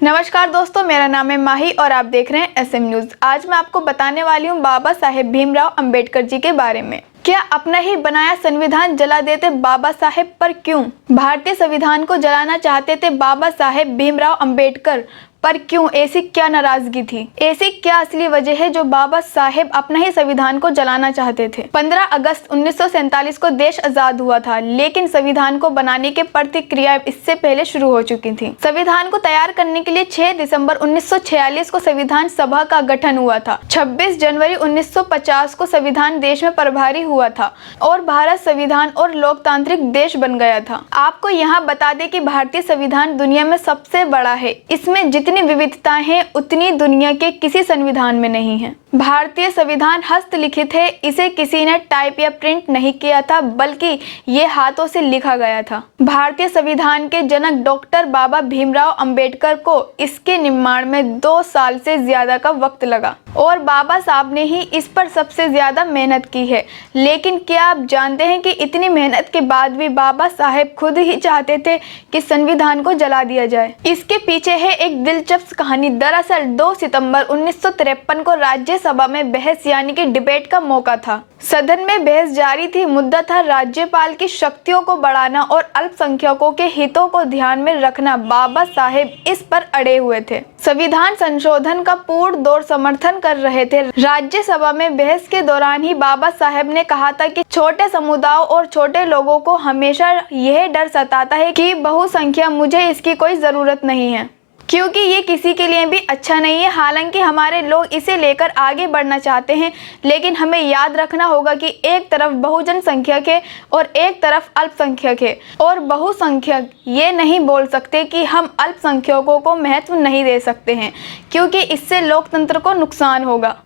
नमस्कार दोस्तों, मेरा नाम है माही और आप देख रहे हैं एसएम न्यूज़। आज मैं आपको बताने वाली हूँ बाबा साहेब भीमराव अंबेडकर जी के बारे में। क्या अपना ही बनाया संविधान जला देते बाबा साहेब, पर क्यों? भारतीय संविधान को जलाना चाहते थे बाबा साहेब भीमराव अंबेडकर, पर क्यों? ऐसी क्या नाराजगी थी? ऐसी क्या असली वजह है जो बाबा साहेब अपना ही संविधान को जलाना चाहते थे? 15 अगस्त 1947 को देश आजाद हुआ था, लेकिन संविधान को बनाने की प्रक्रिया इससे पहले शुरू हो चुकी थी। संविधान को तैयार करने के लिए 6 दिसंबर 1946 को संविधान सभा का गठन हुआ था। 26 जनवरी 1950 को संविधान देश में प्रभावी हुआ था और भारत संविधान और लोकतांत्रिक देश बन गया था। आपको यहाँ बता दें कि भारतीय संविधान दुनिया में सबसे बड़ा है। इसमें जितनी विविधताएं हैं उतनी दुनिया के किसी संविधान में नहीं है। भारतीय संविधान हस्तलिखित है, इसे किसी ने टाइप या प्रिंट नहीं किया था, बल्कि ये हाथों से लिखा गया था। भारतीय संविधान के जनक डॉक्टर बाबा भीमराव अंबेडकर को इसके निर्माण में 2 साल से ज्यादा का वक्त लगा और बाबा साहब ने ही इस पर सबसे ज्यादा मेहनत की है। लेकिन क्या आप जानते हैं कि इतनी मेहनत के बाद भी बाबा साहेब खुद ही चाहते थे कि संविधान को जला दिया जाए? इसके पीछे है एक दिलचस्प कहानी। दरअसल 2 सितंबर 1953 को राज्यसभा में बहस यानी कि डिबेट का मौका था। सदन में बहस जारी थी। मुद्दा था राज्यपाल की शक्तियों को बढ़ाना और अल्पसंख्यकों के हितों को ध्यान में रखना। बाबा साहेब इस पर अड़े हुए थे। संविधान संशोधन का पूर्ण दौर समर्थन कर रहे थे। राज्यसभा में बहस के दौरान ही बाबा साहेब ने कहा था कि छोटे समुदायों और छोटे लोगों को हमेशा यह डर सताता है कि बहुसंख्या, मुझे इसकी कोई जरूरत नहीं है, क्योंकि ये किसी के लिए भी अच्छा नहीं है। हालांकि हमारे लोग इसे लेकर आगे बढ़ना चाहते हैं, लेकिन हमें याद रखना होगा कि एक तरफ बहुजन संख्यक है और एक तरफ अल्पसंख्यक है, और बहुसंख्यक ये नहीं बोल सकते कि हम अल्पसंख्यकों को महत्व नहीं दे सकते हैं, क्योंकि इससे लोकतंत्र को नुकसान होगा।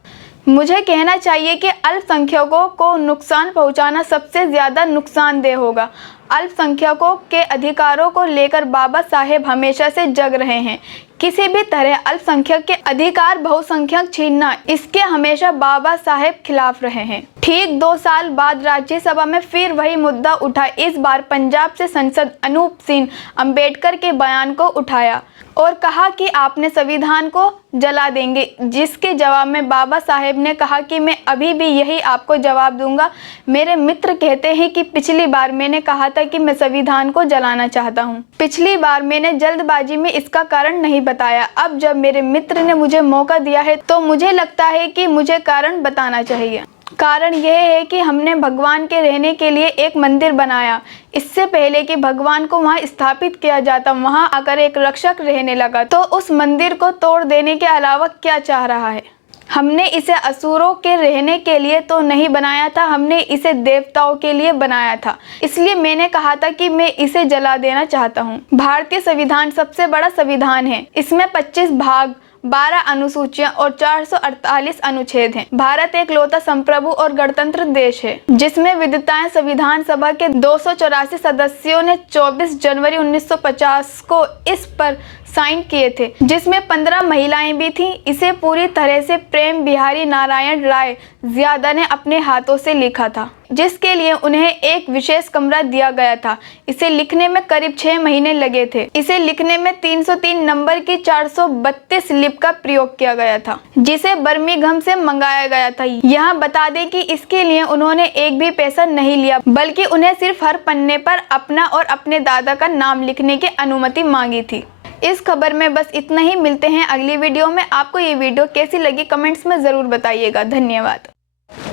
मुझे कहना चाहिए कि अल्पसंख्यकों को नुकसान पहुंचाना सबसे ज़्यादा नुकसानदेह होगा। अल्पसंख्यकों के अधिकारों को लेकर बाबा साहेब हमेशा से जग रहे हैं। किसी भी तरह अल्पसंख्यक के अधिकार बहुसंख्यक छीनना, इसके हमेशा बाबा साहेब खिलाफ रहे हैं। ठीक 2 साल बाद राज्यसभा में फिर वही मुद्दा उठा। इस बार पंजाब से सांसद अनूप सिंह अंबेडकर के बयान को उठाया और कहा कि आपने संविधान को जला देंगे, जिसके जवाब में बाबा साहेब ने कहा कि मैं अभी भी यही आपको जवाब दूंगा। मेरे मित्र कहते हैं कि पिछली बार मैंने कहा था कि मैं संविधान को जलाना चाहता हूं। पिछली बार मैंने जल्दबाजी में इसका कारण नहीं बताया। अब जब मेरे मित्र ने मुझे मौका दिया है तो मुझे लगता है कि मुझे कारण बताना चाहिए। कारण यह है कि हमने भगवान के रहने के लिए एक मंदिर बनाया। इससे पहले कि भगवान को वहां स्थापित किया जाता, वहां आकर एक रक्षक रहने लगा। तो उस मंदिर को तोड़ देने के अलावा क्या चाह रहा है? हमने इसे असुरों के रहने के लिए तो नहीं बनाया था, हमने इसे देवताओं के लिए बनाया था। इसलिए मैंने कहा था कि मैं इसे जला देना चाहता हूँ। भारतीय संविधान सबसे बड़ा संविधान है। इसमें 25 भाग, 12 अनुसूचियां और 448 अनुच्छेद हैं। भारत एक लौता संप्रभु और गणतंत्र देश है, जिसमें विविधताएं। संविधान सभा के 284 सदस्यों ने 24 जनवरी 1950 को इस पर साइन किए थे, जिसमें 15 महिलाएं भी थीं। इसे पूरी तरह से प्रेम बिहारी नारायण राय ज्यादा ने अपने हाथों से लिखा था, जिसके लिए उन्हें एक विशेष कमरा दिया गया था। इसे लिखने में करीब 6 महीने लगे थे। इसे लिखने में 303 नंबर की 432 लिप का प्रयोग किया गया था, जिसे बर्मिंघम से मंगाया गया था। यहाँ बता दें कि इसके लिए उन्होंने एक भी पैसा नहीं लिया, बल्कि उन्हें सिर्फ हर पन्ने पर अपना और अपने दादा का नाम लिखने की अनुमति मांगी थी। इस खबर में बस इतना ही। मिलते हैं अगली वीडियो में। आपको ये वीडियो कैसी लगी कमेंट्स में ज़रूर बताइएगा। धन्यवाद।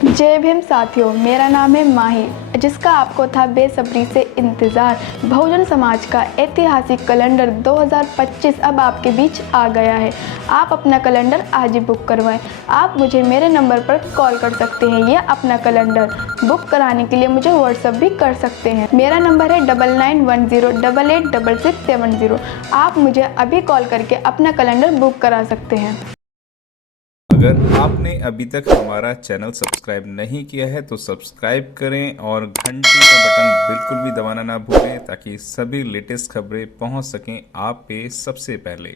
जय भीम साथियों, मेरा नाम है माही, जिसका आपको था बेसब्री से इंतज़ार। बहुजन समाज का ऐतिहासिक कैलेंडर 2025 अब आपके बीच आ गया है। आप अपना कैलेंडर आज ही बुक करवाएं। आप मुझे मेरे नंबर पर कॉल कर सकते हैं या अपना कैलेंडर बुक कराने के लिए मुझे व्हाट्सअप भी कर सकते हैं। मेरा नंबर है 9910886670। आप मुझे अभी कॉल करके अपना कैलेंडर बुक करा सकते हैं। अगर आपने अभी तक हमारा चैनल सब्सक्राइब नहीं किया है तो सब्सक्राइब करें और घंटी का बटन बिल्कुल भी दबाना ना भूलें, ताकि सभी लेटेस्ट खबरें पहुंच सकें आप पे सबसे पहले।